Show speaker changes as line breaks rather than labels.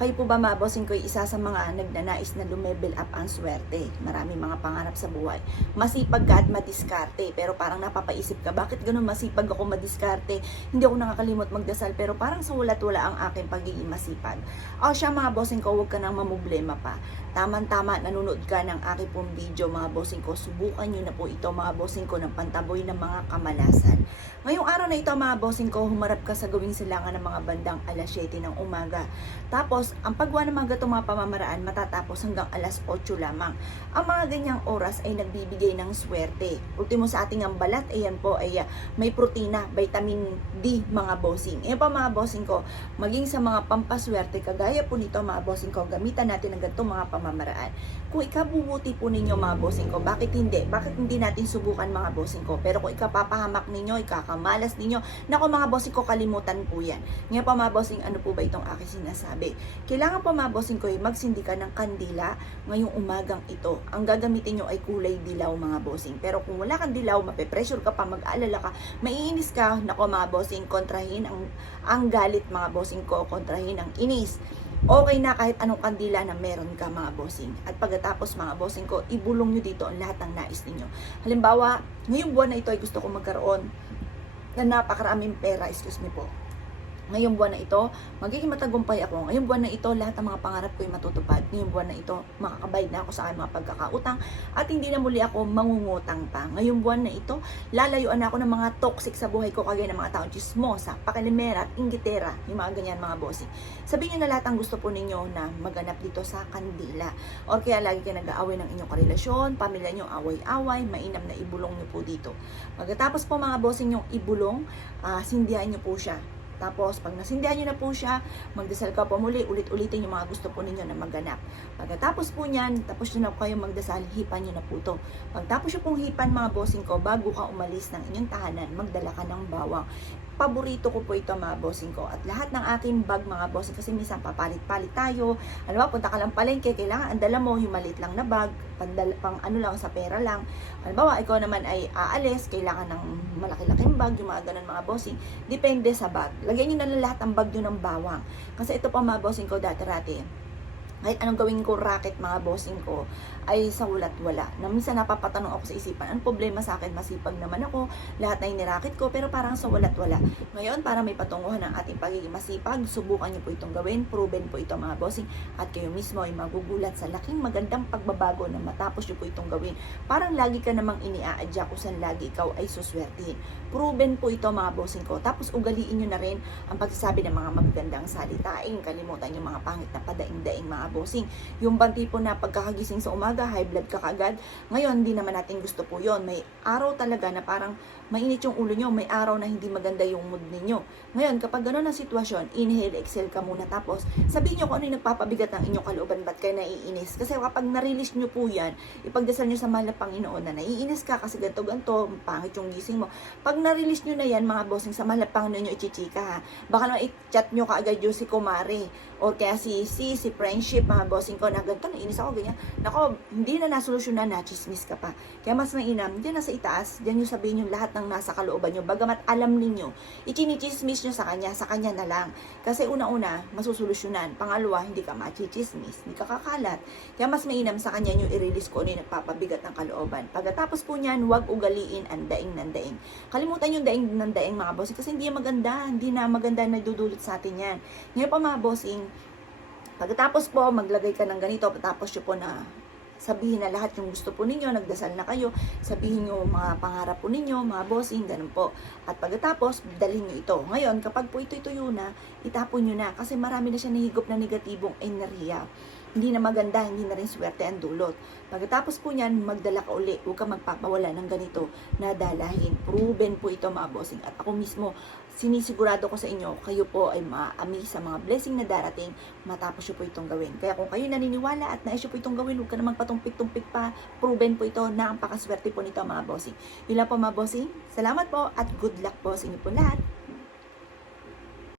ba mga bossing ko, isa sa mga nagnanais na lumevel up ang swerte. Marami mga pangarap sa buhay. Masipag ka at madiskarte, pero parang napapaisip ka, bakit ganun masipag ako madiskarte? Hindi ako nakakalimot magdasal, pero parang sa wala-wala ang aking pagiging masipag. O siya mga bossing ko, huwag ka nang mamblema pa. Taman-tama, nanonood ka ng aking pong video mga bossing ko. Subukan nyo na po ito mga bossing ko ng pantaboy ng mga kamalasan. Ngayong araw na ito mga bossing ko, humarap ka sa gawing silangan ng mga bandang alas 7 ng umaga. Tapos, ang pagwa ng mga gatong mga pamamaraan matatapos hanggang alas 8 lamang. Ang mga ganyang oras ay nagbibigay ng swerte. Ultimo sa ating ang balat, ayan po ay ah, may protina, vitamin D mga bossing. Ayan pa mga bossing ko, maging sa mga pampaswerte, kagaya po nito mga bossing ko, gamitan natin ang ganitong mga pamamaraan. Kung ikabubuti po ninyo mga bossing ko, bakit hindi? Bakit hindi natin subukan mga bossing ko? Pero kung ikapapahamak ninyo, ikakamalas ninyo, nako mga bossing ko, kalimutan po yan. Ngayon pa mga bossing, ano po ba itong aking sinasabi? Kailangan po mga bossing ko, eh, magsindi ka ng kandila ngayong umagang ito. Ang gagamitin nyo ay kulay dilaw mga bossing. Pero kung wala kang dilaw, mape-pressure ka pa, mag-aalala ka, maiinis ka, nako mga bossing, kontrahin ang, ang galit mga bossing ko, kontrahin ang inis okay na kahit anong kandila na meron ka mga bossing. At pagkatapos mga bossing ko, ibulong nyo dito ang lahat ng nais ninyo. Halimbawa, ngayong buwan na ito ay gusto ko magkaroon ng napakaraming pera, excuse me po. Ngayong buwan na ito, magiging matagumpay ako. Ngayong buwan na ito, lahat ng mga pangarap ko ay matutupad. Ngayong buwan na ito, makakabayad na ako sa aking mga pagkakautang at hindi na muli ako mangungutang pa. Ngayong buwan na ito, lalayuan na ako ng mga toxic sa buhay ko kagaya ng mga taong chismosa, pakalimera at inggitera, yung mga ganyan mga bossing. Sabihin niyo na lahat ang gusto po ninyo na maganap dito sa kandila. Or kaya lagi kayo nag-aaway ng inyong karelasyon, pamilya nyo away-away, mainam na ibulong nyo po dito. Pagkatapos po mga bossing yung ibulong, ah, sindihan nyo po siya. Tapos, pag nasindihan nyo na po siya, magdasal ka po muli, ulit-ulitin yung mga gusto po ninyo na maganap. Pagkatapos po niyan, tapos na po kayo magdasal, hipan nyo na po to. Pagtapos nyo pong hipan mga bossing ko, bago ka umalis ng inyong tahanan, magdala ka ng bawang. Paborito ko po ito mga bossing ko. At lahat ng aking bag mga bossing, kasi minsan papalit-palit tayo. Ano ba, punta ka lang palengke, kailangan ang dala mo, yung maliit lang na bag, pandala, pang ano lang, sa pera lang. Halimbawa, ikaw naman ay aalis, kailangan ng malaki-laking bag, yung mga ganun mga bossing. Depende sa bag. Lagyan nyo na lang lahat ng bag nyo ng bawang. Kasi ito pa mga bossing ko dati-rati kahit anong gawin ko racket mga bossing ko ay sa ulat wala. Na minsan napapatanong ako sa isipan, ang problema sa akin, masipag naman ako, lahat na iniracket ko, pero parang sa ulat wala. Ngayon, para may patunguhan ng ating pagiging masipag, subukan niyo po itong gawin, proven po ito mga bossing, at kayo mismo ay magugulat sa laking magandang pagbabago na matapos niyo po itong gawin. Parang lagi ka namang iniaadya kung saan lagi ikaw ay suswertihin. Proven po ito mga bossing ko. Tapos ugaliin niyo na rin ang pagsasabi ng mga magagandang salitain. Kalimutan yung mga pangit na padaing-daing mga bossing. Yung bang tipo na pagkakagising sa umaga, high blood ka kagad. Ngayon, hindi naman natin gusto po yon May araw talaga na parang mainit yung ulo nyo. May araw na hindi maganda yung mood ninyo. Ngayon, kapag gano'n ang sitwasyon, inhale, exhale ka muna. Tapos, sabihin nyo kung ano yung nagpapabigat ng inyong kalooban. Ba't kayo naiinis? Kasi kapag na-release nyo po yan, ipagdasal nyo sa mahal na Panginoon na naiinis ka kasi ganito, ganito, pangit yung gising mo. Pag na-release nyo na yan, mga bossing, sa mahal na Panginoon nyo ichichika ha. Baka naman i-chat nyo kaagad yung si Kumare or kaya si si si friendship mga bossing ko na ganito nainis ako ganyan nako hindi na nasolusyonan na chismis ka pa kaya mas mainam diyan na sa itaas diyan nyo sabihin yung lahat ng nasa kalooban nyo. Bagamat alam ninyo ichinichismis nyo sa kanya sa kanya na lang. Kasi una-una masusolusyonan. Pangalawa hindi ka machichismis hindi ka kakalat. Kaya mas mainam sa kanya nyo i-release ko ano yung nagpapabigat ng kalooban. Pagkatapos po niyan huwag ugaliin ang daing ng daing. Kalimutan yung daing ng daing mga bossing kasi hindi maganda hindi na maganda na dudulot sa atin yan. Ngayon pa mga bossing Pagkatapos po, maglagay ka ng ganito, tapos yun po na sabihin na lahat yung gusto po ninyo, nagdasal na kayo, sabihin nyo mga pangarap po ninyo, mga bossing, ganun po. At pagkatapos, dalhin nyo ito. Ngayon, kapag po ito tuyo na, itapon nyo na kasi marami na siya nahigop na negatibong enerhiya. Hindi na maganda, hindi na rin swerte ang dulot. Pagkatapos po niyan, magdala ka uli. Huwag ka magpapawala ng ganito na dalahin. Proven po ito mga bossing. At ako mismo, sinisigurado ko sa inyo, kayo po ay ma-amaze sa mga blessing na darating matapos nyo po itong gawin. Kaya kung kayo naniniwala at nais nyo po itong gawin, huwag ka namang patumpik-tumpik pa. Proven po ito na ang pakaswerte po nito mga bossing. Yun lang po mga bossing. Salamat po at good luck po sa inyo po lahat.